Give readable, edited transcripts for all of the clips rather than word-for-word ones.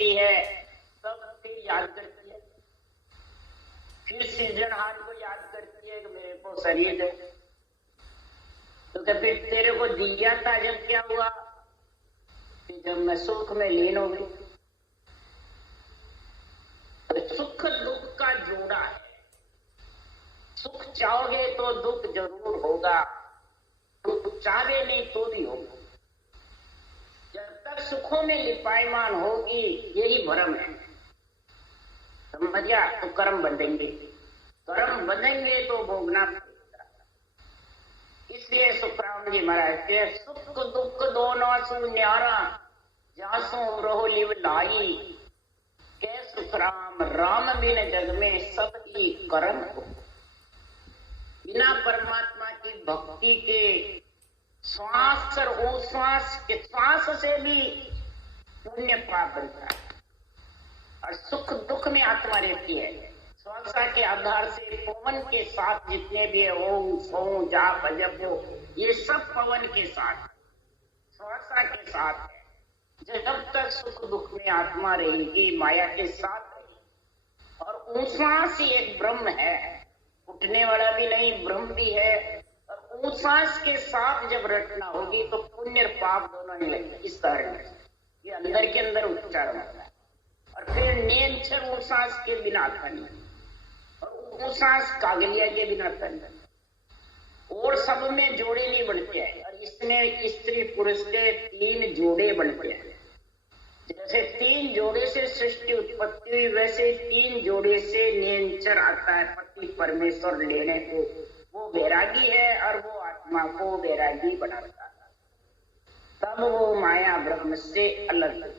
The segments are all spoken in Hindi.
लेती है, तब फिर याद करती है, फिर सृजनहार को याद करती है कि मेरे को शरीर है। तो फिर तेरे को दिया था जब क्या हुआ, कि जब मैं सुख में लीन हो गई। तो सुख दुख का जोड़ा है, सुख चाहोगे तो दुख जरूर होगा, दुख चाहे नहीं तो भी होगा। जब तक सुखों में लिपायमान होगी, यही भ्रम है, समझ गया? तो कर्म बंधेंगे, कर्म बंधेंगे तो भोगना पड़ेगा। इसलिए सुखराम जी महाराज के सुख दुख दोनों सु न्यारा, जासो रहो लिव लाई, के सुखराम राम बिन जग में सब ही कर्म हो। बिना परमात्मा की भक्ति के श्वास और उश्वास के श्वास से भी पुण्य पाप बनता है, और सुख दुख में आत्मा रहती है। श्वासा के आधार से पवन के साथ जितने भी है, ओम सोम जाप जप हो, ये सब पवन के साथ, श्वासा के साथ है। जब तक सुख दुख में आत्मा रहेगी, माया के साथ रहेगी। और उश्वास ही एक ब्रह्म है, उठने वाला भी नहीं, ब्रह्म भी है। और उश्वास के साथ जब रटना होगी तो पुण्य और पाप दोनों ही लगेंगे। इस कारण ये अंदर के अंदर उच्चारण होता है। और फिर नेंचर उश्वास के बिना आता नहीं, और उश्वास कागलिया के बिना आता नहीं। और सब में जोड़े नहीं बनते हैं, और इसमें स्त्री पुरुष के 3 जोड़े बनते हैं। जैसे 3 जोड़े से सृष्टि उत्पत्ति हुई, वैसे 3 जोड़े से नेंचर आता है पति परमेश्वर लेने को। वो वैरागी है और वो आत्मा को वैरागी बनाता है, तब वो माया ब्रह्म से अलग है।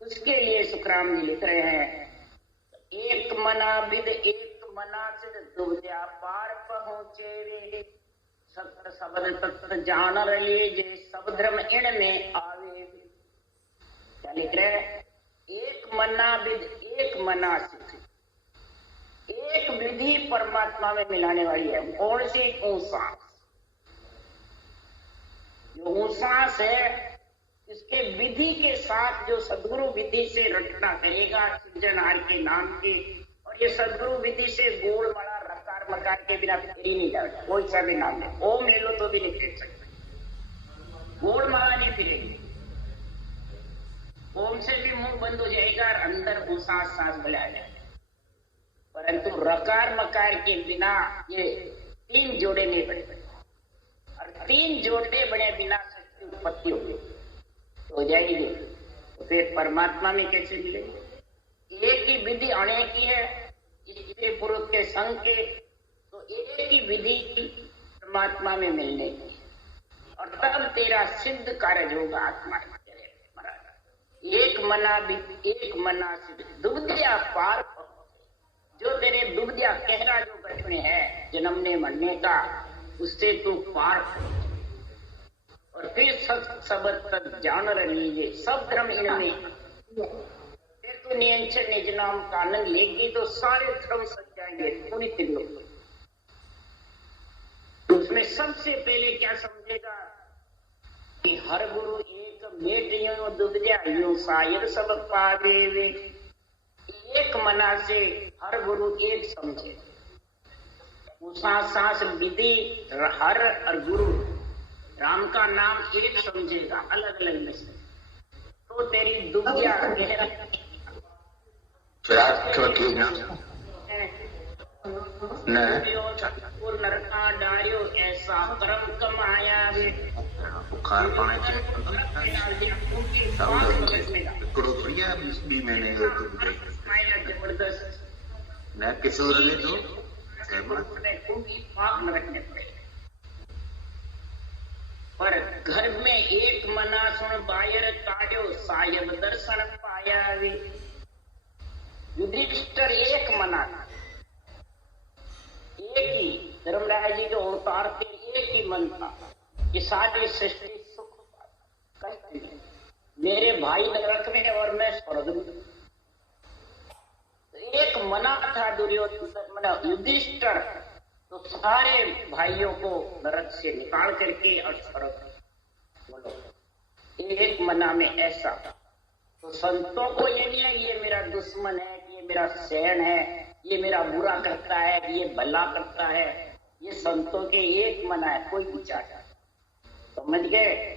उसके लिए सुखराम जी लिख रहे हैं, एक मना विद एक मना सिद्ध दुविधा पार पहुंचे वे, सत्य शब्द तत्व जान रहे जे सब धर्म इन में आवे। क्या लिख रहे हैं? एक मना विद एक मना सिद्ध, एक विधि परमात्मा में मिलाने वाली है। कौन सी? उश्वास। जो उश्वास है, इसके विधि के साथ जो सदगुरु विधि से रटना कहेगा सृजनहार के नाम के, और ये सदगुरु विधि से गोड़ मड़ा रकार मकार के बिना फिर ही नहीं जाएगा। कोई सा भी नाम है, ओम ले लो तो भी नहीं फिर सकते, गोड़ मड़ा नहीं फिरेगी। ओम से भी मुंह बंद हो जाएगा और अंदर उश्वास सांस बुलाया जाएगा। परंतु रकार मकार के बिना ये 3 जोड़े नहीं बने, और 3 जोड़े बने बिना सृष्टि उत्पत्ति हो जाएगी। तो फिर परमात्मा में कैसे मिलेंगे? एक ही विधि अनेक ही है, स्त्री पुरुष के संग के, तो एक ही विधि परमात्मा में मिलने की, और तब तेरा सिद्ध कार्य होगा आत्मा। एक मना भी एक मना सिद्ध दुविधा पार, जो तेरे दुविधा गहरा जो कठिन है जन्मने मरने का, उससे तू पार। और फिर शब्द तक जान लीजिए सब धर्म इनमें, फिर तू नियंत्रण निज नाम का आनंद लेगी तो सारे धर्म सज जाएंगे पूरी तिल्लो। तो उसमें सबसे पहले क्या समझेगा कि हर गुरु एक बेटियों दुविधा शायद सब पावे वे। एक मना से हर गुरु एक समझे, सांस विधि हर और गुरु राम का नाम एक समझेगा, अलग अलग में से, तो तेरी दुविधा गहरा नरका डारियो ऐसा कर्म कमाया वे। बुखार पाने भी मैंने जबरदस्त न किशोर ने तो पर घर में एक मना सुन बायर काढ़ो साहेब दर्शन पाया वे। युधिष्ठिर एक मना, एक ही धर्मराज जी जो अवतार थे, एक ही मन था कि सारी सृष्टि सुख कष्ट में, मेरे भाई नरक में और मैं स्वर्ग में। एक मना था दुर्योधन युधिष्ठिर, तो सारे भाइयों को नरक से निकाल करके और स्वर्ग। बोलो एक मना में ऐसा था। तो संतों को ये नहीं है ये मेरा दुश्मन है, ये मेरा शयन है, ये मेरा बुरा करता है, ये भला करता है। ये संतों के एक मना है, कोई विचार समझ गए।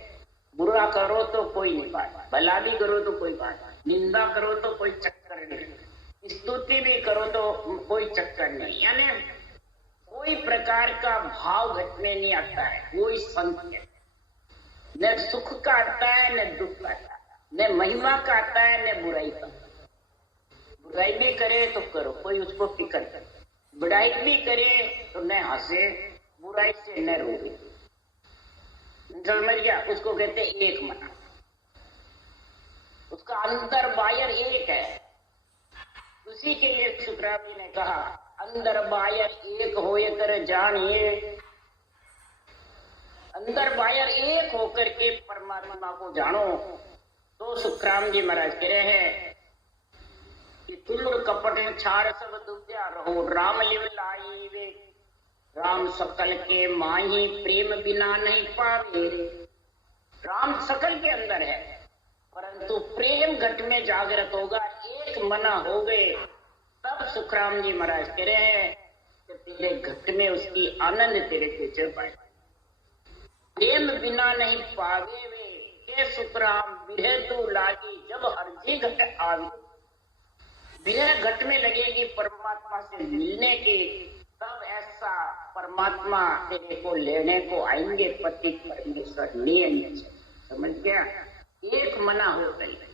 बुरा करो तो कोई नहीं बात, भला भी करो तो कोई बात, निंदा करो तो कोई चक्कर नहीं, स्तुति भी करो तो कोई चक्कर नहीं। यानी कोई प्रकार का भाव घट में नहीं आता है। कोई संत है न सुख का आता है न दुख का आता है, न महिमा का आता है न बुराई का। बुराई भी करे तो करो, कोई उसको फिक्र करे, बुराई भी करे तो न हंसे, बुराई से न रोए। समझ गया? उसको कहते एक मना, उसका अंदर बाहर एक है। उसी के लिए शुक्राचार्य जी ने कहा अंदर बाहर एक होए कर जानिए। अंदर बाहर एक होकर के परमात्मा को जानो। तो सुखराम जी महाराज कह रहे हैं कि तुल कपट छाड़ सब दुद्या रहो, राम लिव लाई वे, राम सकल के माही प्रेम बिना नहीं पावे। राम सकल के अंदर है, परंतु प्रेम घट में जागृत होगा, एक मना हो गए तब सुखराम जी महाराज कह रहे हैं कि तेरे घट में उसकी आनंद तेरे को चढ़ पाए। प्रेम बिना नहीं पावे वे के सुखराम विरह तू लागी, जब हरजी घट आवे। विरह घट में लगेगी परमात्मा से मिलने की, तब ऐसा परमात्मा तेरे को लेने को आएंगे। पति परमेश्वर नियम समझ गया? एक मना होता है।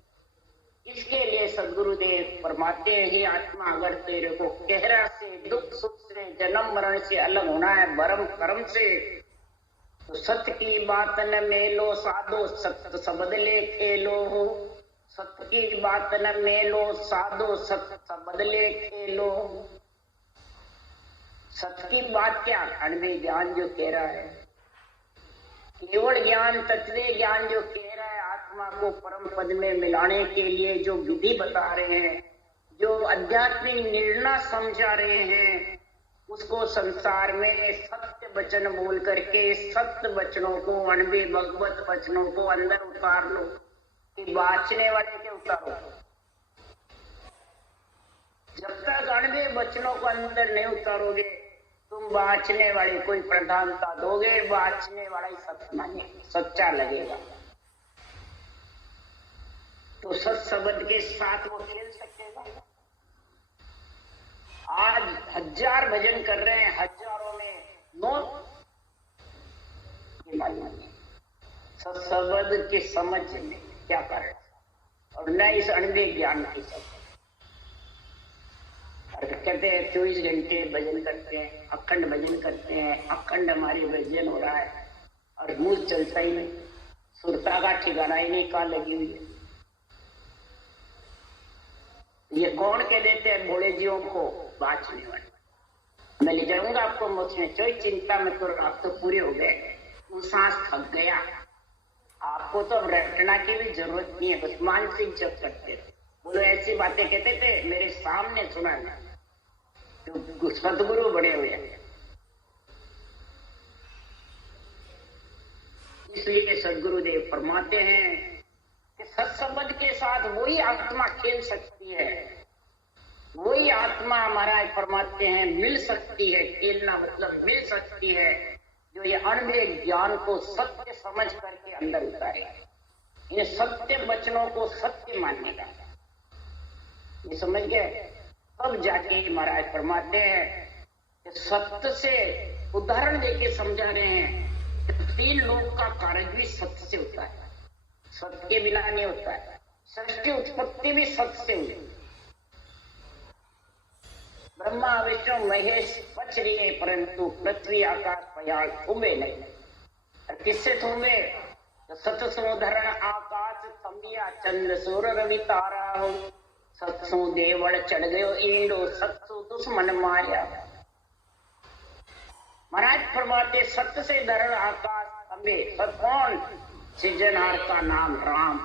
इसके लिए सदगुरुदेव फरमाते हैं आत्मा अगर तेरे को गहरा से दुख सुख से जन्म मरण से अलग होना है, भरम कर्म से, तो सत्य की बात न मेलो साधो, सत्य सबदले खेलो हो। सत्य की बात न मेलो साधो, सत्य सबदले खेलो। सत्य की बात क्या? अणवे ज्ञान जो कह रहा है, केवल ज्ञान, तत्व ज्ञान जो कह रहा है, आत्मा को परम पद में मिलाने के लिए जो विधि बता रहे हैं, जो आध्यात्मिक निर्णय समझा रहे हैं, उसको संसार में सत्य वचन बोल करके सत्य वचनों को, अणवे भगवत वचनों को अंदर उतार लो। कि बाचने वाले के उतारो। जब तक अणवे वचनों को अंदर नहीं उतारोगे, तुम बाचने वाले कोई प्रधानता दोगे, बाचने वाला ही सत्य माने, सच्चा लगेगा। तो सत शब्द के साथ वो खेल सकेगा। आज 1000 भजन कर रहे हैं, हजारों में नोट सत शब्द के समझ में क्या कारण, और न इस अणवे ज्ञान की समझ। कहते हैं 24 घंटे भजन करते हैं, अखंड भजन करते हैं, अखंड हमारे भजन हो रहा है और मुंह चलता ही नहीं, सुरता का ठिकाना ही नहीं, कहाँ लगी हुई है। ये कौन कह देते हैं भोले जीवों को? बाचने वाले। मैं ले जाऊंगा आपको मोक्ष में, कोई चिंता मत करो, आप तो पूरे हो गए, वो सांस थक गया, आपको तो अब रटना की भी जरूरत नहीं है, बस मानसिक जप करते थे। बोलो ऐसी बातें कहते थे, मेरे सामने सुना ना, तो सदगुरु बड़े हुए हैं। इसलिए सदगुरुदेव फरमाते हैं कि सत्संबंध के साथ वही आत्मा खेल सकती है, वही आत्मा हमारा फरमाते हैं मिल सकती है। खेलना मतलब मिल सकती है, जो ये अणवे ज्ञान को सत्य समझ करके अंदर उतारेगा, इन सत्य वचनों को सत्य मानेगा। ये समझ गए? तब जाके महाराज फरमाते हैं कि सत्य से उदाहरण देके समझा रहे हैं, 3 लोक का कार्य भी सत्य से होता है, सत्य के बिना नहीं होता है। सृष्टि उत्पत्ति भी सत्य से हुई। ब्रह्मा विष्णु महेश पच रहे, परंतु पृथ्वी आकाश पयाल थूमे नहीं। किससे थूमे? सत्य सुधरण आकाश थमिया, चंद्र सूर्य रवि तारा हो। सत्सु देवल चढ़ गयो ईंडो, सत्सु दुश्मन माया। महाराज फरमाते सत्य से धरण आकाश थमे। सत्य कौन? सृजनहार का नाम राम,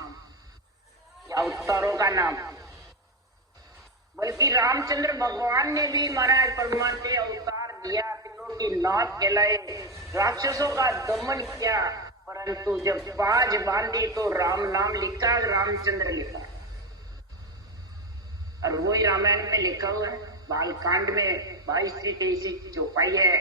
या अवतारों का नाम। बल्कि रामचंद्र भगवान ने भी महाराज फरमाते अवतार दिया, तीनों की नाथ कहलाए, राक्षसों का दमन किया, परंतु जब बाज बांधी तो राम नाम लिखा, रामचंद्र लिखा। और वही रामायण में लिखा हुआ है, बालकांड में 22-23 चौपाई है।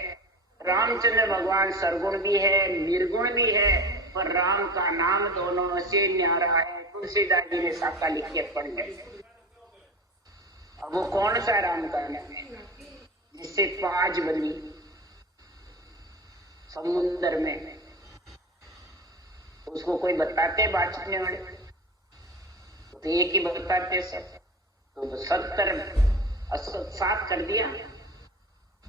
रामचंद्र भगवान सरगुण भी है, निर्गुण भी है, पर राम का नाम दोनों से न्यारा है। तुलसीदास जी ने साका लिख के पढ़ लिया। अब वो कौन सा राम का नाम है जिससे 5 बनी समुद्र में, उसको कोई बताते बांटने वाले? तो एक ही बताते सब, तो 70 साफ कर दिया।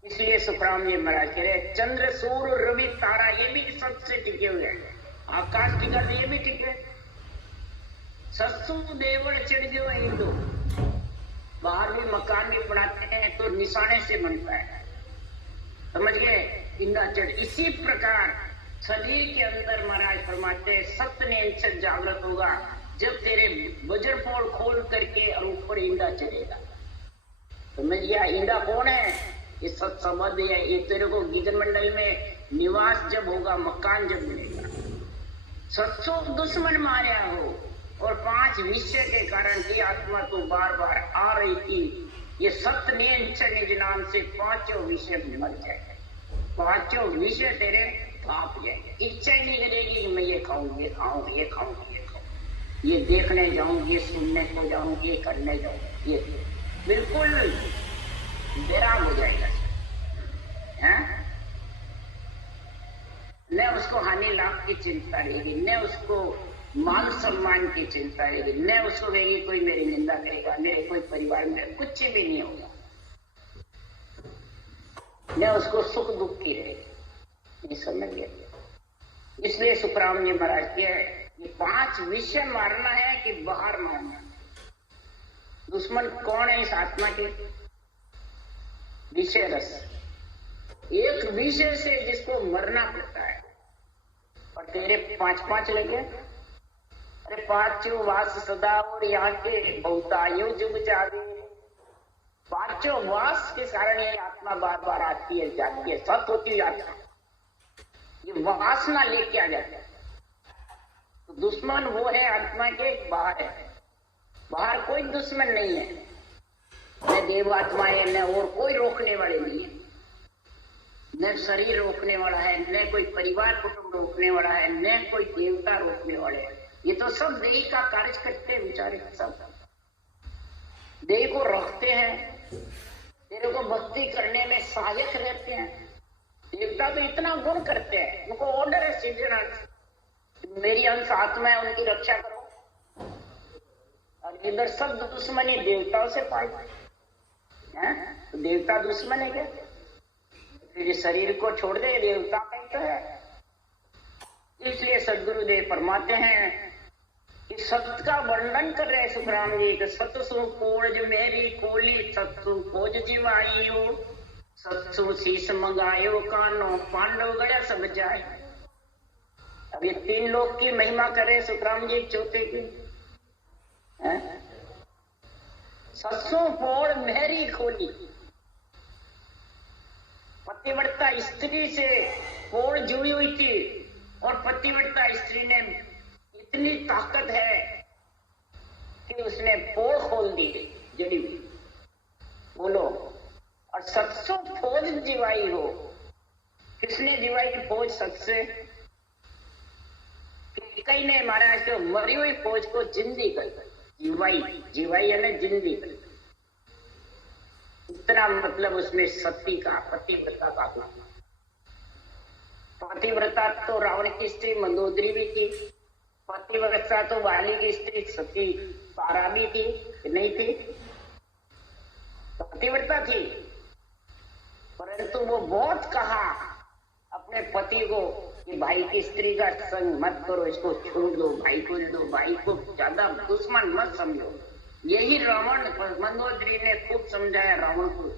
इसलिए सुखराम जी महाराज कह रहे चंद्र सूर्य रवि तारा ये भी सबसे टिके हुए हैं, आकाश टिका तो ये भी टिके। सत्सु देवल चढ़ गयो हिंदू, बाहर भी मकान भी बनाते हैं तो निशाने से बनता है, समझ गए, इंदा चढ़। इसी प्रकार शरीर के अंदर महाराज फरमाते सत्य ने जागृत होगा जब तेरे वज्र पोल खोल करके और ऊपर इंदा चढ़ेगा। समझ गया? इंदा कौन है? ये सत्संबंध है। ये तेरे को गिगन मंडल में निवास जब होगा, मकान जब मिलेगा। 700 दुश्मन मारा हो और 5 विषय के कारण की आत्मा तो बार बार आ रही थी। ये सत्य निज नाम से 5 विषय मर जाए, 5 विषय तेरे भाप जाए। इच्छा ही नहीं करेगी कि मैं ये खाऊं, ये खाऊं, ये खाऊं, ये खाऊं, ये देखने जाऊं, ये सुनने को जाऊं, ये करने जाऊं, ये बिल्कुल बेराम हो जाएगा। न उसको हानि लाभ की चिंता रहेगी, न उसको मान सम्मान की चिंता रहेगी, न उसको रहेगी कोई मेरी निंदा करेगा, मेरे कोई परिवार में कुछ भी नहीं होगा, न उसको सुख दुख की रहेगी। ये समझ गया? इसलिए सुखराम जी महाराज के ये 5 विषय मारना है कि बाहर मारना। दुश्मन कौन है इस आत्मा के? विषय रस। एक विषय से जिसको मरना पड़ता है, और तेरे 5 लगे। अरे 5 वास सदा और यहाँ के बहुतायु जुग जागे। 5 वास के कारण ये आत्मा बार बार आती है जाती है, सत होती जाती है। ये वासना लेके आ जाता है। तो दुश्मन वो है आत्मा के बाहर है, बाहर कोई दुश्मन नहीं है, न देवात्मा है, न और कोई रोकने वाले नहीं है, न शरीर रोकने वाला है, न कोई परिवार कुटुंब रोकने वाला है, न कोई देवता रोकने वाले हैं। ये तो सब देह का कार्य करते हैं बेचारे, सब देह को रखते हैं, तेरे को भक्ति करने में सहायक रहते हैं। देवता तो इतना गुण करते हैं, उनको ऑर्डर है सीधे, मेरी अंश आत्मा है, उनकी रक्षा करो। और इधर सब दुश्मनी देवताओं से पाई है। तो देवता दुश्मन है क्या? फिर शरीर को छोड़ दे, देवता कहीं तो है। इसलिए सदगुरुदेव फरमाते हैं कि सत्य का वर्णन कर रहे सुखराम जी के सतसु कोज मेरी खोली, सत्सु खोज जीवाइयो, सत्सु शीश मंगायो कानो, पांडव गया सब जाए। अब ये 3 लोग की महिमा करे सुखराम जी, चौथे की सत्सु पोड़ मेरी खोली। पतिव्रता स्त्री से पोड़ जुड़ी हुई थी, और पतिव्रता स्त्री ने इतनी ताकत है कि उसने पोड़ खोल दी, जड़ी हुई। बोलो, और सत्सु फौज जीवाई हो। किसने जीवाई फौज? सत्से। कई ने महाराज को मरी हुई फौज को जिंदी कर जीवाई, जीवाई है ना जिंदी कर। इतना मतलब उसमें सती का, पतिव्रता का गुण। पतिव्रता तो रावण की स्त्री मंदोदरी भी थी, पतिव्रता तो बाली की स्त्री सती तारा भी थी, नहीं थी? पतिव्रता थी, परंतु वो बहुत कहा अपने पति को कि भाई की स्त्री का संग मत करो, इसको छोड़ दो, भाई को दे दो, भाई को ज्यादा दुश्मन मत समझो। यही रावण, मंदोदरी ने खूब समझाया रावण को,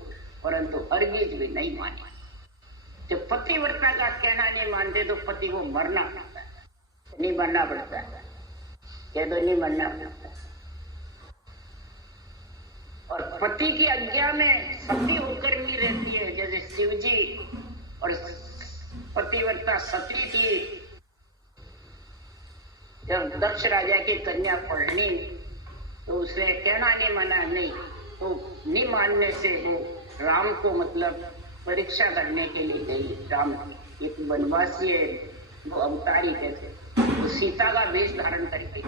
परंतु अर्गिज भी नहीं माने। जब पतिव्रता का कहना नहीं मानते तो पति को मरना पड़ता है, नहीं मरना पड़ता है, कह दो नहीं मरना पड़ता है। और पति की आज्ञा में सती होकर नहीं रहती है, जैसे शिव जी और पतिव्रता सती थी। जब दक्ष राजा की कन्या पढ़नी तो उसने कहना नहीं माना, नहीं तो नहीं मानने से वो राम को मतलब परीक्षा करने के लिए गई। राम एक वनवासी है, वो अवतारी कैसे, तो सीता का वेश धारण करके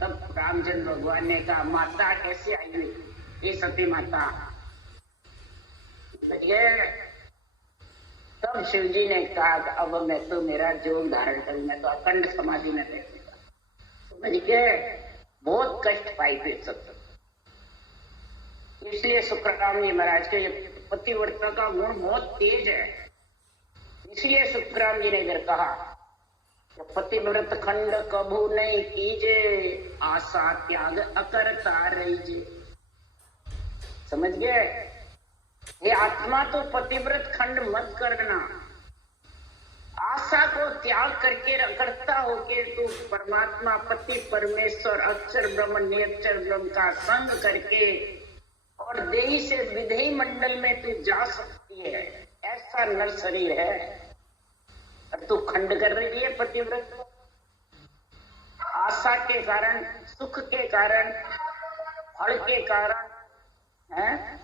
तब रामचंद्र भगवान ने कहा माता कैसे आई हुई, ये सती माता। तब शिव जी ने कहा कि अब मैं तो मेरा जोग धारण करूं, मैं तो अखंड समाधि में बैठूंगा। समझ गए, बहुत कष्ट पाई फिर सब। इसलिए सुखराम जी महाराज के पतिव्रता का गुण बहुत तेज है। इसलिए सुखराम जी ने इधर कहा पतिव्रत खंड कभू नहीं कीजे, आशा त्याग अकरता रहीजे। समझ गए, ये आत्मा तो पतिव्रत खंड मत करना, आशा को त्याग करके करता होके तू परमात्मा पति परमेश्वर अक्षर ब्रह्म निरक्षर ब्रह्म का संग करके और देही से विधेयी मंडल में तू जा सकती है। ऐसा नर शरीर है और तू खंड कर रही है पतिव्रत। आशा के कारण, सुख के कारण, फल के कारण, है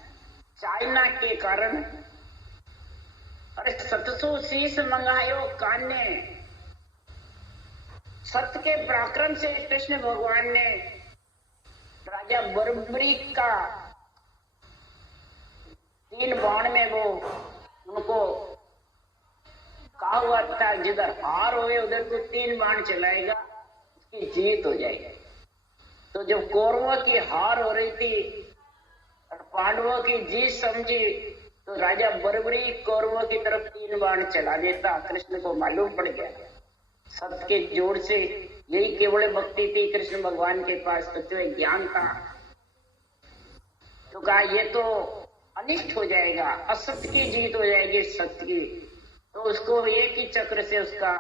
चाइना के कारण। अरे सतसु शीश मंगायो कान्य, सत्य के पराक्रम से कृष्ण भगवान ने राजा बर्बरीक का 3 बाण में वो उनको कहा हुआ था जिधर हार होए उधर तो 3 बाण चलाएगा, उसकी जीत हो जाएगी। तो जब कौरवों की हार हो रही थी और पांडवों की जीत समझी तो राजा बर्बरी कौरवों की तरफ 3 बाण चला देता। कृष्ण को मालूम पड़ गया सत्य के जोड़ से यही केवल भक्ति थी कृष्ण भगवान के पास, तत्व ज्ञान था। तो कहा ये तो अनिष्ट हो जाएगा, असत्य की जीत हो जाएगी सत्य की। तो उसको एक ही चक्र से उसका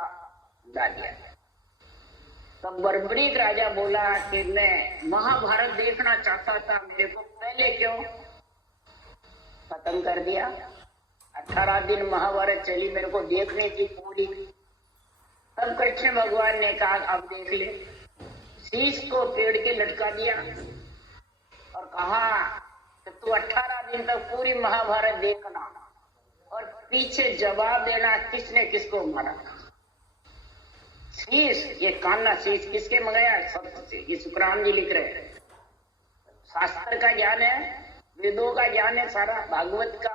उड़ा दिया। तब बर्बरीक राजा बोला कि मैं महाभारत देखना चाहता था, मेरे को पहले क्यों खत्म कर दिया। 18 दिन महाभारत चली, मेरे को देखने की पूरी। तब कृष्ण भगवान ने कहा अब देख ले, शीश को पेड़ के लटका दिया और कहा कि तू 18 दिन तक पूरी महाभारत देखना और पीछे जवाब देना किसने किसको मारा। शीश, ये कान्ना शीश किसके मंगाया, सत्य से। ये सुखराम जी लिख रहे हैं, शास्त्र का ज्ञान है, वेदों का ज्ञान है, सारा भागवत का।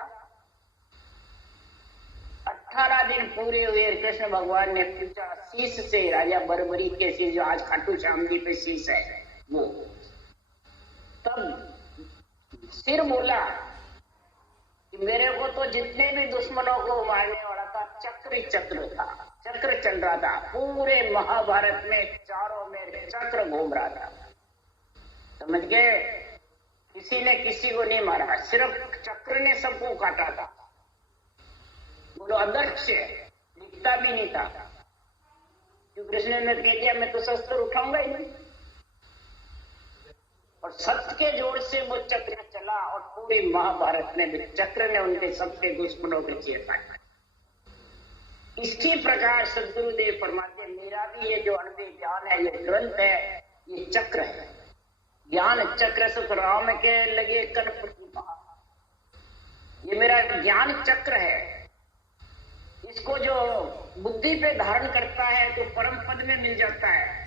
18 दिन पूरे हुए, कृष्ण भगवान ने पूछा शीश से, राजा बर्बरी के शीश जो आज खाटू श्याम जी पे शीश है वो। तब सिर बोला कि मेरे को तो जितने भी दुश्मनों को मारने वाला था चक्र था, चक्र चल रहा था पूरे महाभारत में, चारों में चक्र घूम रहा था। समझ गए, किसी ने किसी को नहीं मारा, सिर्फ चक्र ने सबको काटा था। बोलो अदृश्य, दिखता भी नहीं था, क्योंकि कृष्ण ने कह दिया मैं तो शस्त्र उठाऊंगा ही नहीं। और सत्य के जोर से वो चक्र चला और पूरे महाभारत में चक्र ने उनके सबके दुश्मनों के चेता। इसी प्रकार सदगुरुदेव फरमाते, मेरा भी ये जो अनवे ज्ञान है, ये ग्रंथ है, ये चक्र है। ज्ञान चक्र सुख राम के लगे कर प्रतिभा, ये मेरा ज्ञान चक्र है। इसको जो बुद्धि पे धारण करता है तो परम पद में मिल जाता है।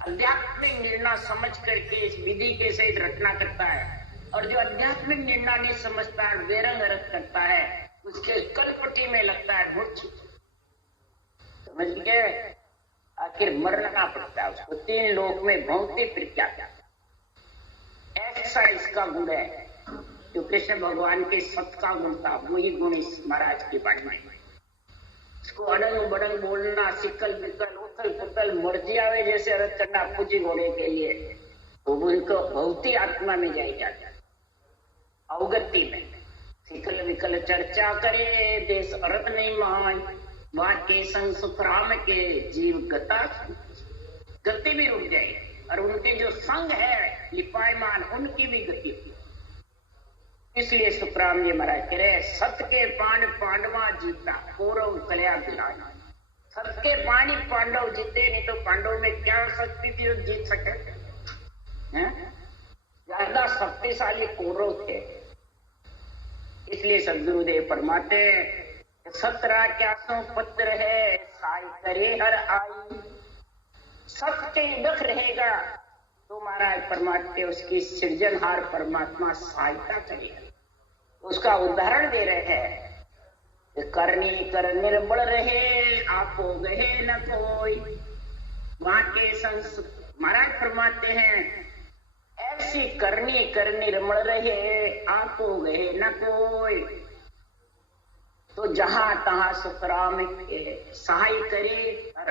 आध्यात्मिक निर्णय समझ करके इस विधि के सहित रचना करता है, और जो आध्यात्मिक निर्णय नहीं समझता है, बेरंग अर्थ करता है, उसके कलपटी में लगता है मूर्छ। समझ गए, आखिर मरना पड़ता है उसको, 3 लोक में भौंकते फिर क्या क्या। ऐसा इसका गुण है जो कृष्ण भगवान के सत्य का गुण था, वही गुण इस महाराज की वाणी में। इसको अड़ंग बड़ंग बोलना, सिकल बिकल उथल पुथल मर्जी आवे जैसे अर्थ करना पूजी घोड़े के लिए, तो उनको भौतिक आत्मा में जाई जाता है, अवगति में। सिकल विकल चर्चा करे देश अर्थ नहीं मान, वाक्य संग सुखराम के जीव गति भी रुक जाए, और उनके जो संग है लिपायमान उनकी भी गति। इसलिए सुखराम जी महाराज कह रहे, सत्य के पांडवा जीता, कौरव कल्या बिलाना। सत्य के पांडव जीते, नहीं तो पांडव में क्या शक्ति थी जीत सके। हैं, ज्यादा शक्तिशाली कौरव थे। इसलिए सदगुरुदेव फरमाते हैं 17 पत्र है साई करे हर आई। सत्य युदक रहेगा तो महाराज परमात्मा उसकी सृजनहार परमात्मा सहायता करेगा। उसका उदाहरण दे रहे हैं, करनी कर निर्बल रहे आपो गहे न कोई। वहां के संस महाराज फरमाते हैं ऐसी करनी कर निर्मल रहे आपो गहे न कोई। तो जहां तहां सुखराम के सहाय करे और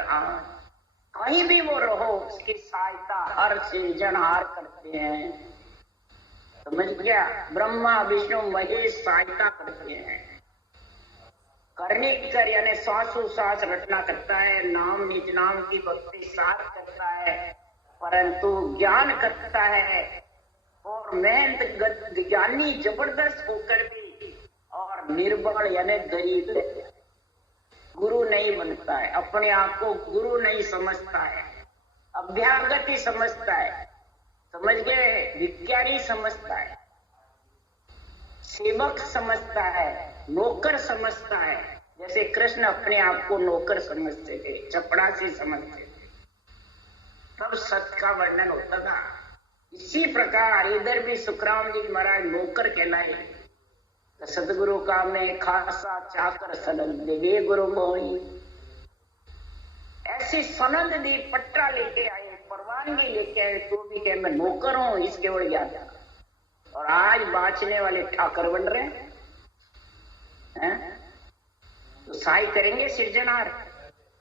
कहीं भी वो रहो उसकी सहायता हर सृजनहार करते हैं। समझ गया? ब्रह्मा विष्णु महेश सहायता करते हैं। करने कर यानी सांसों सांस रटना करता है, नाम निज नाम की भक्ति साथ करता है, परंतु ज्ञान करता है और मेहनत ज्ञानी जबरदस्त होकर भी और निर्बल यानी गरीब रहता है, गुरु नहीं बनता है, अपने आप को गुरु नहीं समझता है, अभ्यागत ही समझता है। समझ गए? भिखारी समझता है, सेवक समझता है, नौकर समझता है। जैसे कृष्ण अपने आप को नौकर समझते थे, चपड़ासी समझते थे, तब सत्य का वर्णन होता था। इसी प्रकार इधर भी सुखराम जी महाराज नौकर कहलाए। सदगुरु का में खासा चाकर सनंद देवे गुरु मोही। ऐसी सनंद दी, पट्टा लेके आए, परवानगी लेके आए, तो भी कहे मैं नौकर हूं इसके ओर ज्यादा। और आज बाँचने वाले ठाकर बन रहे हैं। तो सहाय करेंगे सृजनहार,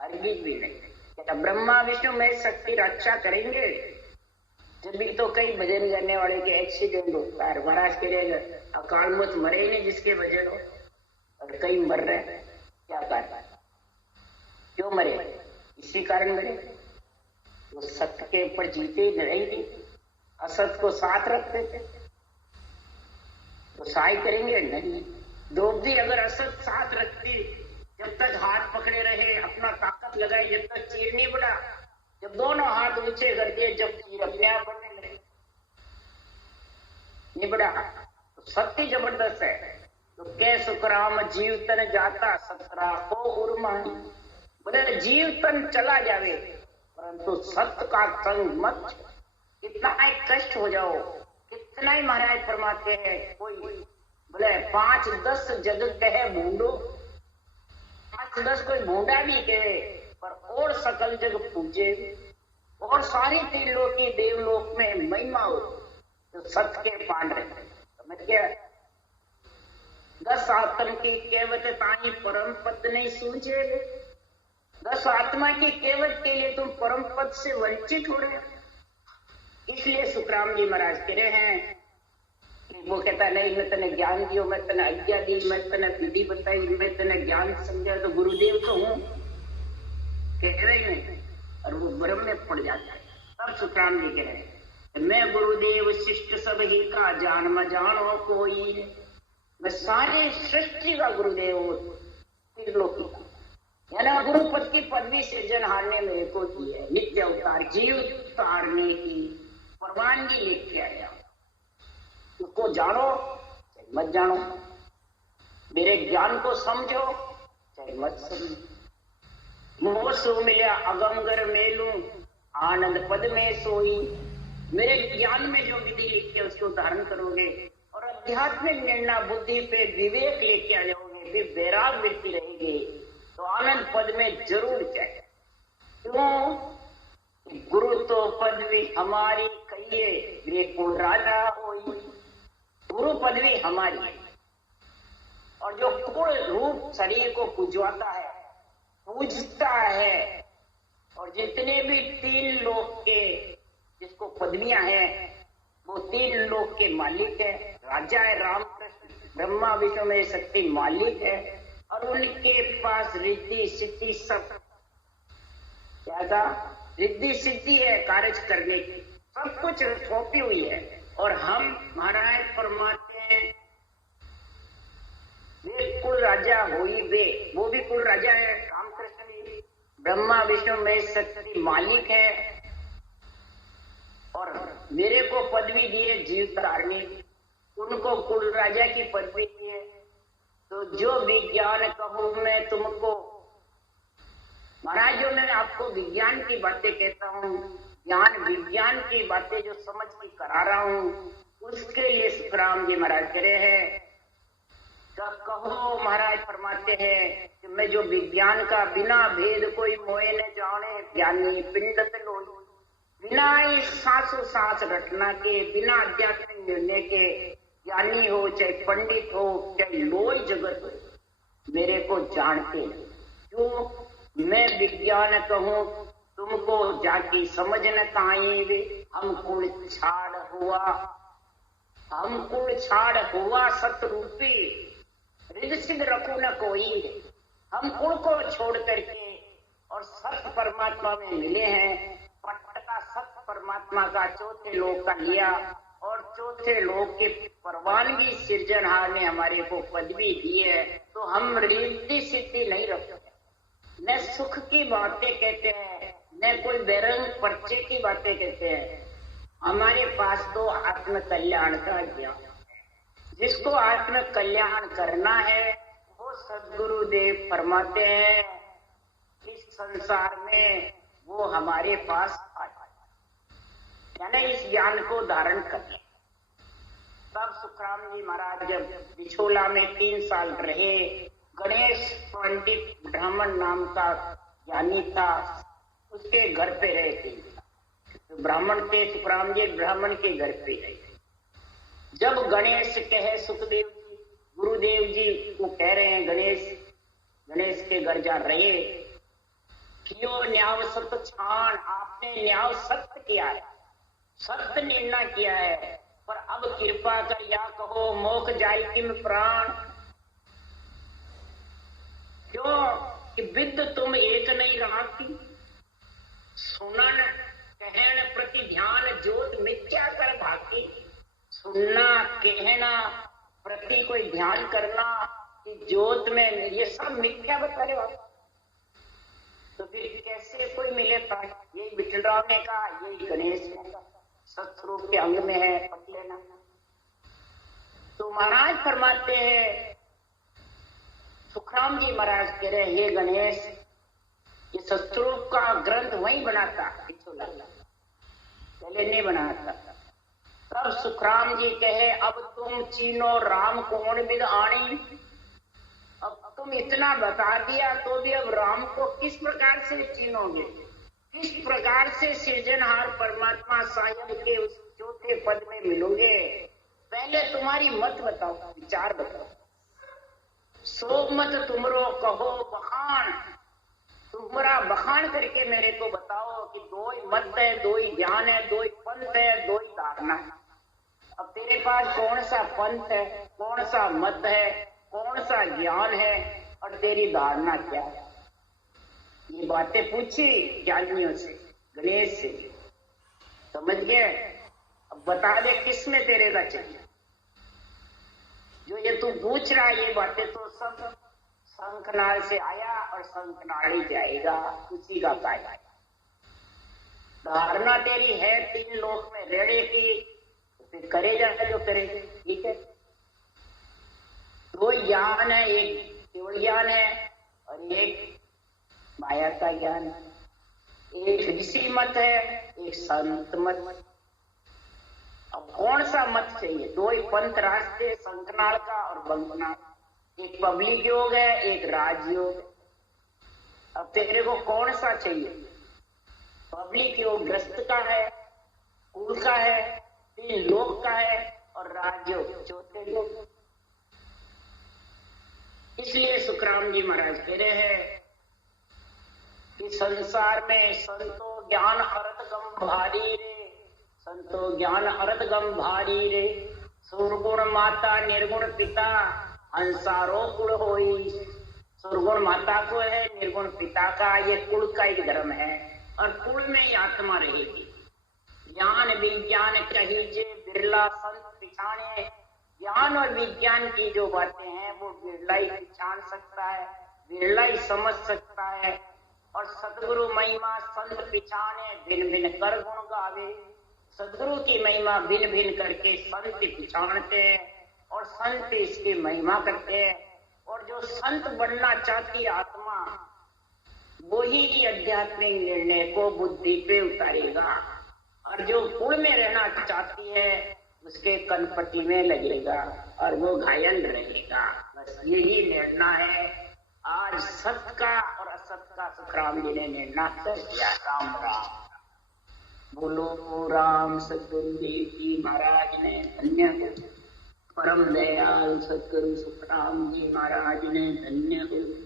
हरगिज भी नहीं। क्या ब्रह्मा विष्णु में शक्ति रक्षा करेंगे? जब भी तो कई भजन करने वाले के एक्सीडेंट होता है, महाराज के लिए अकाल मौत मरे ही नहीं जिसके भजन हो, और कई मर रहे हैं। क्या कारण? क्यों मरे? इसी कारण मरे। वो सत्य के ऊपर जीते रहेंगे, असत को साथ रखते थे, तो सहाय करेंगे नहीं। द्रौपदी अगर असत साथ रखती, जब तक हाथ पकड़े रहे, अपना ताकत लगाई, जब तक चीर नहीं बढ़ा, जब दोनों हाथ ऊंचे कर दिए, जब चीर अपने आप बढ़ने लगे, नहीं बढ़ा। तो सत्य जबरदस्त है। तो कै सुखराम जीव तन जाता सतरा को उर्मानी। बोले जीव तन चला जावे परंतु सत्य का संग मत। कितना ही कष्ट हो जाओ, कितना ही महाराज फरमाते हैं, कोई बोले 5-10 जग कहे भूंडो, 5-10 कोई भूंडा भी कहे, पर और सकल जग पूजे, और सारी त्रिलोक की देवलोक में महिमा हो तो सत्य के पान रहे। समझ गया? 10 आत्म की केवट ताई परम पद नहीं सूझे। 10 आत्मा की केवट के लिए तुम परम पद से वंचित हो रहे हो। इसलिए सुखराम जी महाराज कह रहे हैं कि वो कहता नहीं मैं तने ज्ञान दियो, मैं तने आज्ञा दी, मैं तने विधि बताई, मैं तने ज्ञान समझा, तो गुरुदेव तो हूं कह रहे हैं, और वो ब्रह्म में पड़ जाता है। तब सुखराम जी कह रहे हैं मैं गुरुदेव शिष्ट सब ही का जान म जानो कोई। मैं सारे सृष्टि का गुरुदेव हूं, यानी गुरु पद की पदवी सृजनहार ने मेरे को दी है। नित्य अवतार जीव उतारने की परवानगी लेके आया। उसको जानो चाहे मत जानो, मेरे ज्ञान को समझो चाहे मत समझो। मोह सो मिला अगमगर मेलू आनंद पद में सोई। मेरे ज्ञान में जो विधि लिखी है उसको धारण करोगे और आध्यात्मिक निर्णय बुद्धि पे विवेक लेके आ जाओगे, फिर वैराग वृत्ति रहेगी तो आनंद पद में जरूर जाए। क्यों? गुरु तो पदवी हमारी कहिए वे कुल राजा होई। गुरु पदवी हमारी है, और जो कुल रूप शरीर को पूजवाता है, पूजता है, और जितने भी 3 लोक के जिसको पदवियां हैं वो 3 लोक के मालिक है। राजा है रामकृष्ण, ब्रह्मा विष्णु में शक्ति मालिक है, और उनके पास रिद्धि सिद्धि सब क्या था? रिद्धि सिद्धि है कार्य करने की, सब कुछ सौंपी हुई है। और हम महाराज परमात्मा वे कुल राजा होई वे, वो भी कुल राजा है, रामकृष्ण भी ब्रह्मा विष्णु में शक्ति मालिक है। और मेरे को पदवी दिए जीव तारणी, उनको कुल राजा की पदवी दिए। तो जो विज्ञान कहूं मैं तुमको महाराज, जो मैं आपको विज्ञान की बातें कहता हूँ, ज्ञान विज्ञान की बातें जो समझ के करा रहा हूँ, उसके लिए सुखराम जी महाराज कह रहे हैं। कहो महाराज फरमाते हैं कि मैं जो विज्ञान का बिना भेद कोई मोए न जाने, ज्ञानी पिंड लोई, बिना इस सांसों सांस रटना के, बिना अध्यात्मिक निर्णय के, ज्ञानी हो चाहे पंडित हो चाहे लोई जगत हो, मेरे को जानते क्यों? मैं विज्ञान कहूँ तुमको जाकी समझ न काई वे, हम कुल छाड़ हुआ, हम कुल छाड़ हुआ सतरूपी, रिद सिद्ध रखू न कोई। हम कुल को छोड़ करके और सत्य परमात्मा में मिले हैं। पट का सत्य परमात्मा का चौथे लोक का लिया और चौथे लोक के परवानगी सृजनहार ने हमारे को पदवी दी है। तो हम रिद्धि सिद्धि नहीं रखते, न सुख की बातें कहते हैं, न कोई बेरंग पर्चे की बातें कहते हैं। हमारे पास तो आत्म कल्याण का ज्ञान है। जिसको आत्म कल्याण करना है वो सद्गुरुदेव फरमाते हैं इस संसार में वो हमारे पास आए, यानी इस ज्ञान को धारण कर ले। तब सुखराम जी महाराज जब बिछोला में 3 साल रहे, गणेश पंडित ब्राह्मण नाम का ज्ञानी था, उसके घर पे रहे थे। ब्राह्मण के सुखराम जी ब्राह्मण के घर पे रहे। जब गणेश कहे सुखदेव जी, गुरुदेव जी को कह रहे हैं गणेश के घर जा रहे, क्यों न्याय सत्य छान, आपने न्याय सत्य किया है, सत्य निर्णय किया है, पर अब कृपा कर या कहो मोख जाय किम प्राण। क्यों कि विद्ध तुम एक नहीं रहा की, सुनन कहन प्रति ध्यान ज्योत मिथ्या कर भाकी। सुनना कहना प्रति कोई ध्यान करना कि ज्योत में ये सब मिथ्या बता रहे हो, तो फिर कैसे कोई मिले प्राण? यही विठलराव ने कहा, यही गणेश ने कहा, सत्स्वरूप के अंग में है, पढ़ लेना। तो महाराज फरमाते हैं, सुखराम जी महाराज कह रहे, हे गणेश, ये सत्स्वरूप का ग्रंथ वहीं बनाता, पहले नहीं बनाता। तब सुखराम जी कहे, अब तुम चीनो राम कौन विद आनी। अब तुम इतना बता दिया तो भी अब राम को किस प्रकार से चीनोगे, किस प्रकार से सृजनहार परमात्मा सायं के उस चौथे पद में मिलोगे? पहले तुम्हारी मत बताओ, विचार बताओ। सो मत तुमरो कहो बखान, तुम्हारा बखान करके मेरे को बताओ कि 2 ही मत है, 2 ही ज्ञान है, 2 ही पंथ है, 2 ही धारणा है। अब तेरे पास कौन सा पंथ है, कौन सा मत है, कौन सा ज्ञान है और तेरी धारणा क्या है? ये बातें पूछी ज्ञानियों से, गणेश से, समझ गए? अब बता दे किस में तेरे का चाहिए। जो ये तू पूछ रहा है ये बातें तो सब शंखनाल से आया और शंखनाल ही जाएगा, उसी का काया। धारणा तेरी है 3 लोक में रहने की, फिर करे जाए जो करेगा, ठीक है। 2 ज्ञान है, एक केवल ज्ञान है और एक माया का ज्ञान है। एक ऋषि मत है, एक संत मत। अब कौन सा मत चाहिए? 2 ही पंथ रास्ते, शंखनाल का और बंगनाल। एक पब्लिक योग है, एक राजयोग। अब तेरे को कौन सा चाहिए? पब्लिक योग ग्रस्त का है, कुल का है, 3 लोक का है और राजयोग चौथे योग। इसलिए सुखराम जी महाराज कह रहे हैं कि संसार में संतो ज्ञान अरत गम भारी रे, संतो ज्ञान अरत गम भारी रे, सुरगुण माता निर्गुण पिता हंसारो कुल होई। सुरगुण माता को है, निर्गुण पिता का, ये कुल का एक धर्म है और कुल में ही आत्मा रहेगी। ज्ञान विज्ञान कहीजे बिरला संत पिछाने। ज्ञान और विज्ञान की जो बातें हैं वो बिरला ही पहचान सकता है, बिरला ही समझ सकता है। और सतगुरु महिमा संत पिछाने भिन्न भिन्न कर गुण गावे। सदगुरु की महिमा भिन्न भिन्न करके संत पहचानते हैं और संत इसकी महिमा करते हैं। और जो संत बनना चाहती आत्मा वो ही आध्यात्मिक निर्णय को बुद्धि पे उतारेगा, और जो कुल में रहना चाहती है उसके कनपट्टी में लगेगा और वो घायल रहेगा। बस यही निर्णय है आज सत्य का और असत का सुखराम जी ने निर्णय कर दिया। राम राम बोलो राम सतगुरु देव जी महाराज ने धन्य हो। परम दयाल सतगुरु सुखराम जी महाराज ने धन्य हो।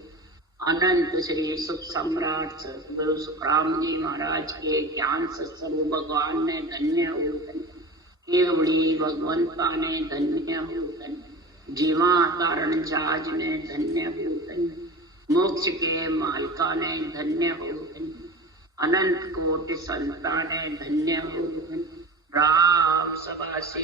अनंत श्री सुख सम्राट सतगुरु सुखराम जी महाराज के ज्ञान सत्संग भगवान ने धन्य हो। केवड़ी भगवंता ने धन्य हो। जीवा तारण जहाज ने धन्य हो। मोक्ष के मालका ने धन्य हो। अनंत कोटि संता ने धन्य हो। राम सभा से